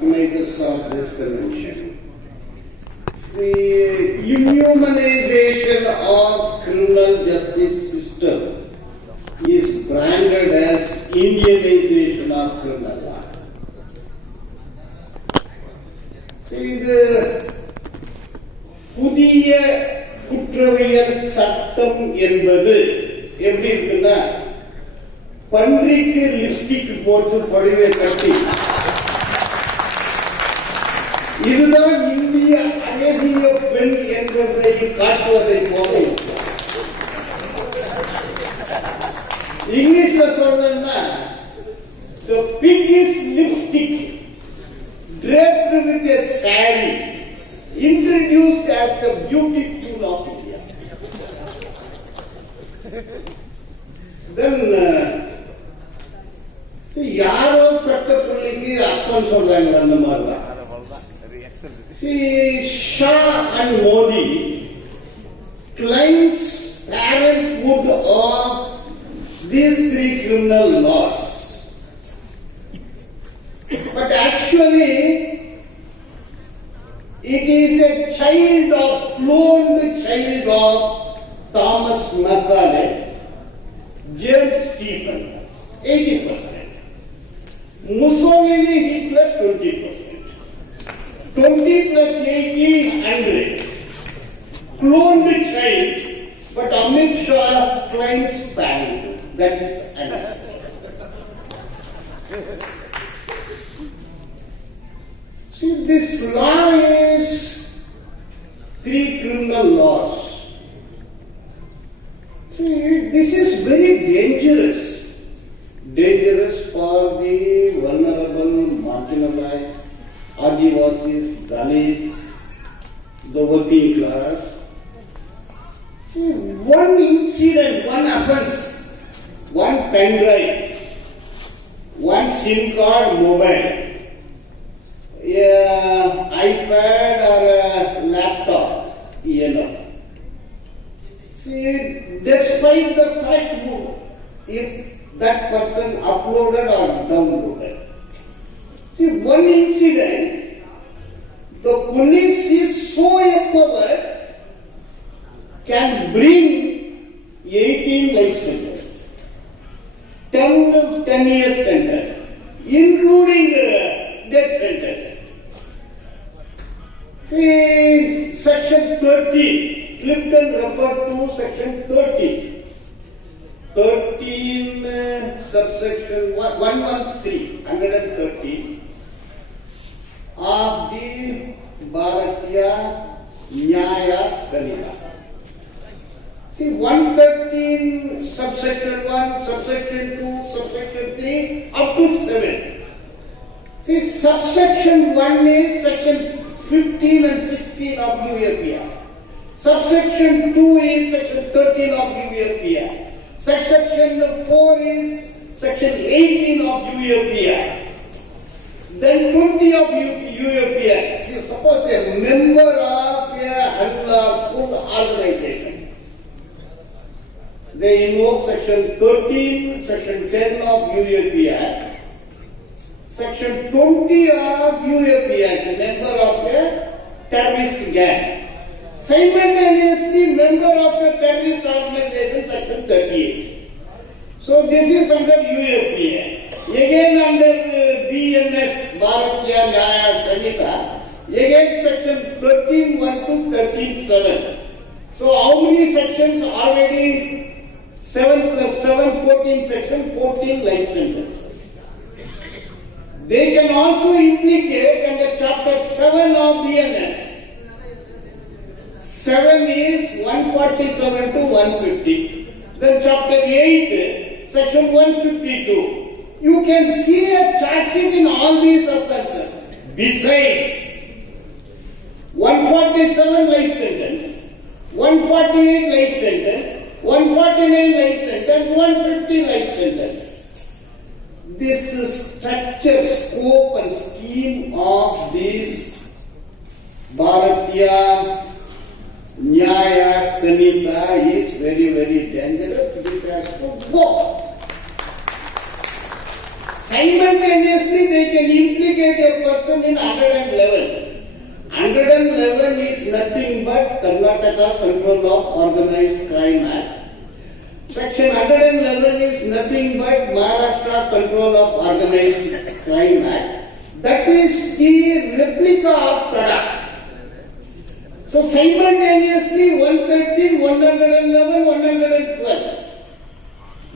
organizers of this convention. The inhumanization of criminal justice system is branded as Indianization of criminal law. இது புதிய குற்றவியல் சட்டம் என்பது எப்படி இருக்குன்னா, பன்றிக்கு லிப்ஸ்டிக் போட்டு படிவை கட்டி இதுதான் இந்திய அழகிய பெண் என்பதை காட்டுவதை போல இங்கிலீஷ்ல சொன்னா the pig's lipstick draped with a sari introduced as the beauty queen of India. Then யாரோ பெத்த பிள்ளைக்கு அப்பன் சொல்றாங்க அந்த மாதிரிதான். See, Shah and Modi claims parenthood of these three criminal laws. But actually, it is a cloned child of Thomas Macaulay, James Stephen, 80%. Mussolini, Hitler, 20%. 20 plus 80 is 100. Cloned child, but Amit Shah claims parenthood. That is unacceptable. See, this law is three criminal laws. See, this is very dangerous. Dangerous for the vulnerable, marginalized, Adivasis, Dalits, the working class. See, one incident, one offense, one pen drive, one SIM card mobile, iPad or a laptop, enough. See, despite the fact if that person uploaded or downloaded. See, one incident, the police is so empowered, can bring 18 life sentences, 10 years sentence, including death sentence. See, section 13, Clifton referred to section 13. 13 subsection 113 of the Bharatiya Nyaya Sanhita. See, 113 subsection 1, subsection 2, subsection 3 up to 7. See, subsection 1 is section 15 and 16 of UAPR. Subsection 2 is section 13 of UAPR. Section 4 is section 18 of UAPR. Then 20 of UAPR. See, suppose a member of a unlawful organization, they invoke section 13, section 10 of UAPR, section 20 of UAPR, the member of a terrorist gang. Simultaneously, member of a terrorist organization, section 38. So this is under UAPA. Again under BNS, Bharatiya Nyaya Sanhita, again section 13.1 to 13.7. So how many sections already? 7 plus 7, 14 section, 14 life sentences. They can also implicate under chapter 7 of BNS. 7 is 147 to 150. Then chapter 8, section 152. You can see a charge sheet in all these offences. Besides, 147 life sentence, 148 life sentence, 149 life sentence, 150 life sentence. This structure, scope and scheme of these Bharatiya Nyaya Sanhita is very, very dangerous. This has to go. Simultaneously, they can implicate a person in 111. 111 is nothing but Karnataka Control of Organized Crime Act. Section 111 is nothing but Maharashtra Control of Organized Crime Act. That is the replica of TADA. So simultaneously 113, 111, 112.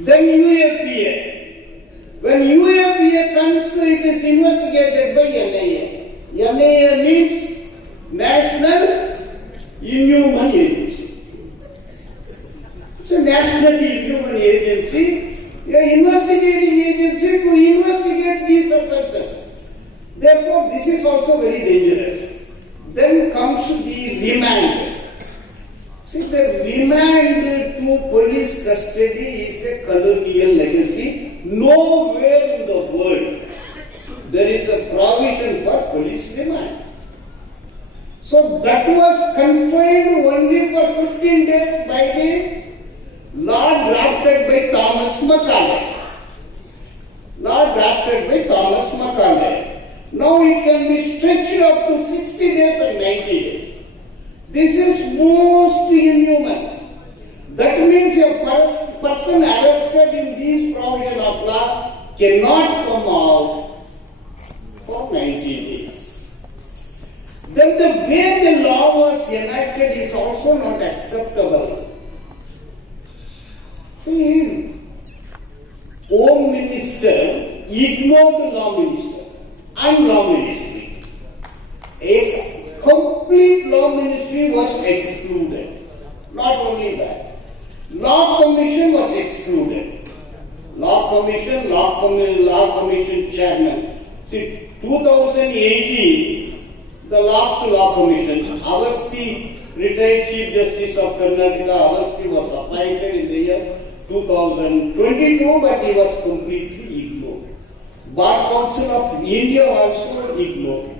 Then UAPA. When UAPA comes, it is investigated by NIA. NIA means National Inhuman Agency. It's a National Inhuman Agency, an investigating agency to investigate these offences. Therefore, this is also very dangerous. Then comes the remand. See, the remand to police custody is a colonial legacy. Nowhere in the world there is a provision for police remand. So that was confined only for 15 days by the law drafted by Thomas Macaulay. Law drafted by Thomas Macaulay. Now it can be stretched up to 60 days and 90 days. This is most inhuman. That means a person arrested in these provision of law cannot come out for 90 days. Then the way the law was enacted is also not acceptable. See, Home Minister ignored Law Minister and Law Ministry. A complete Law Ministry was excluded. Not only that, Law Commission was excluded. Law Commission Chairman. See, 2018, the last Law Commission, Avasti, retired Chief Justice of Karnataka, Avasti was appointed in the year 2022, but he was completely ignored. Bar Council of India also ignored.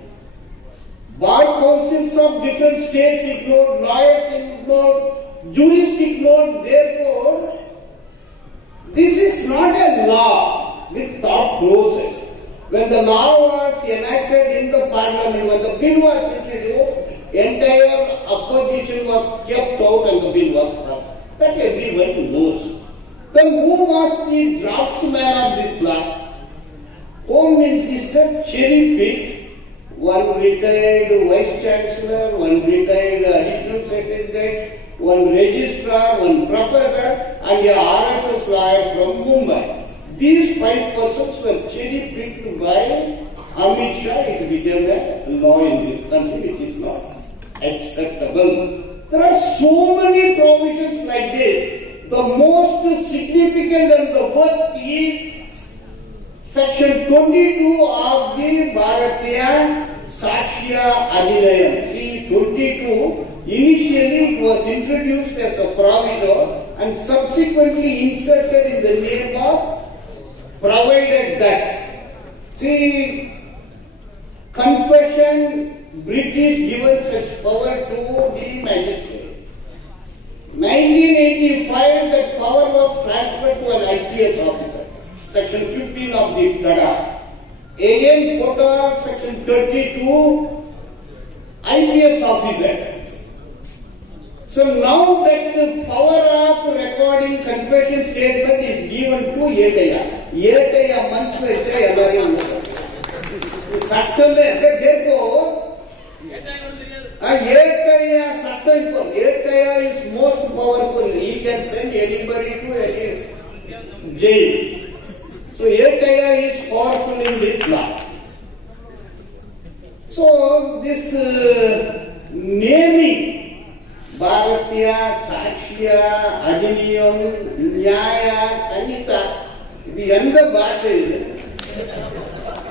Bar councils of different states ignored, lawyers ignored, jurists ignored. Therefore, this is not a law with thought process. When the law was enacted in the parliament, when the bill was introduced, entire opposition was kept out and the bill was passed. That everyone knows. Then who was the draftsman of this law? Home Minister cherry-picked one retired Vice Chancellor, one retired Additional Secretary, one registrar, one professor, and a RSS lawyer from Mumbai. These 5 persons were cherry-picked by Amit Shah. It became a law in this country, which is not acceptable. There are so many provisions like this. The most significant and the worst is Section 22 of the Bharatiya Sakshya Adhinayam. See, 22, initially it was introduced as a proviso and subsequently inserted in the name of provided that. See, confession, British given such power to the magistrate. 1985, that power was transferred to an IPS officer. Section 15 of the TADA. Again, photo Section 32, IPS officer. So now that the power of recording confession statement is given to Yetaya. Yetaya months vecha ellaru sattame. Therefore, Yetaya sattam. Yetaya is most powerful. He can send anybody to any jail. So Yetaya is powerful in this law. So this naming Bharatiya, Sakshya, Adhinayam, Nyaya, Sanhita, the younger Bharatiya,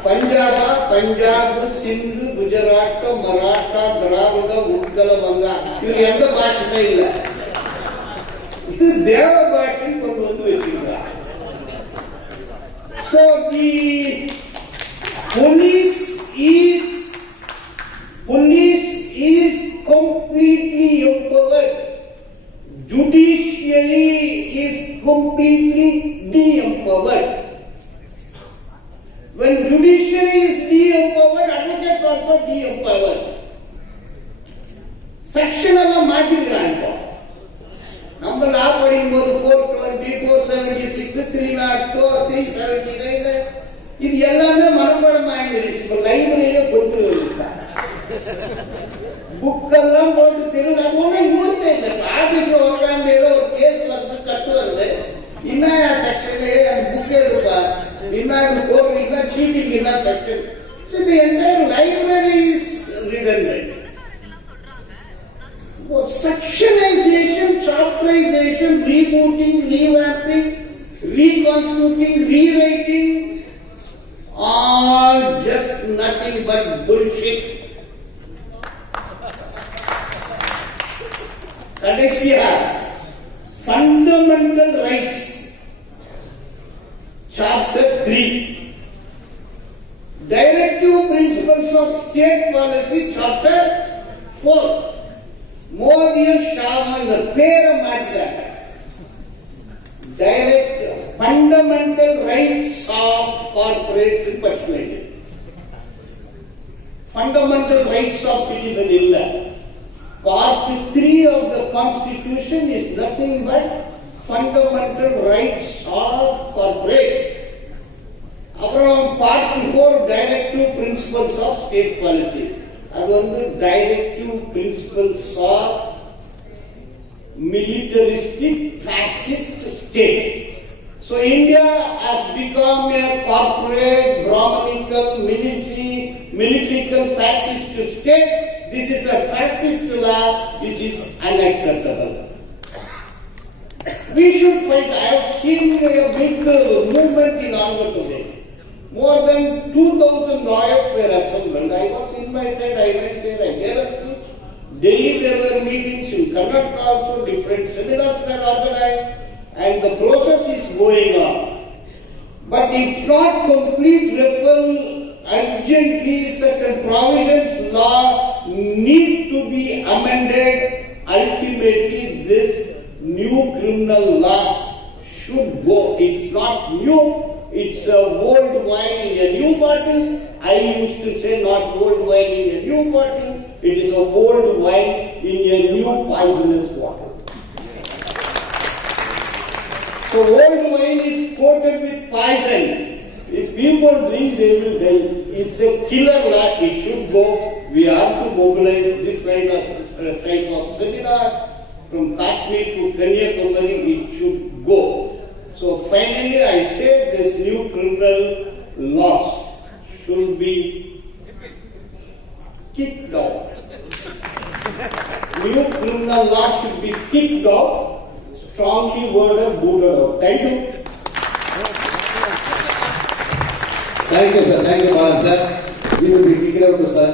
Punjab, Sindh, Gujarat, Maratha, Dravida, Utkala, Banga. The younger Bharatiya. This is their Bharatiya. So the police is completely empowered. Judiciary is completely de-empowered. de-empowered. Section எல்லாம் மாற்றிருக்கிறான் இப்போ. நம்ம லா படிக்கும்போது 420, 476, 302, 379 இது எல்லாமே மனப்பாடம் ஆயிடுச்சு. இப்ப லைப்ரரியில கொடுத்துருவாங்க. புக்கெல்லாம் போட்டு தெரியல. அது ஒன்றும் யூஸே இல்லை. ஆபீஸ்ல உட்காந்து ஒரு கேஸ் வந்து கட்டு வருது. என்ன செக்ஷன் அந்த புக் எடுப்பா என்ன கோவிட் சீட்டிங் என்ன section. So the entire library is redundant. Sectionization, chapterization, rebooting, revamping, reconstituting, rewriting, all just nothing but bullshit. Kadesiya, fundamental rights, chapter 3. Directive principles of state policy, chapter 4. Modi Shaman, the pair of direct fundamental rights of corporates in particular. Fundamental rights of citizen illa. Part 3 of the Constitution is nothing but fundamental rights of corporates. From part 4, directive principles of state policy. That was the directive principles of militaristic fascist state. So India has become a corporate, Brahmanical, militarical fascist state. This is a fascist law which is unacceptable. We should fight. I have seen a big movement in Andhra Pradesh. More than 2,000 lawyers were assembled. I was invited, I went there, I gave a speech. Delhi there were meetings, in Karnataka also different seminars were organized, and the process is going on. But if not complete repeal, urgently certain provisions law need to be amended. Ultimately this new criminal law should go. It's not new. It's a old wine in a new bottle. I used to say not old wine in a new bottle. It is a old wine in a new poisonous bottle. So old wine is coated with poison. If people drink, they will die. It's a killer law. It should go. We have to mobilize this type of seminar from Kashmir to Kanyakumari. It should go. So finally I say this new criminal laws should be kicked out. New criminal law should be kicked out, strongly worded, booted out. Thank you. Thank you, sir. Thank you, Balan, sir. We will be kicking out, sir.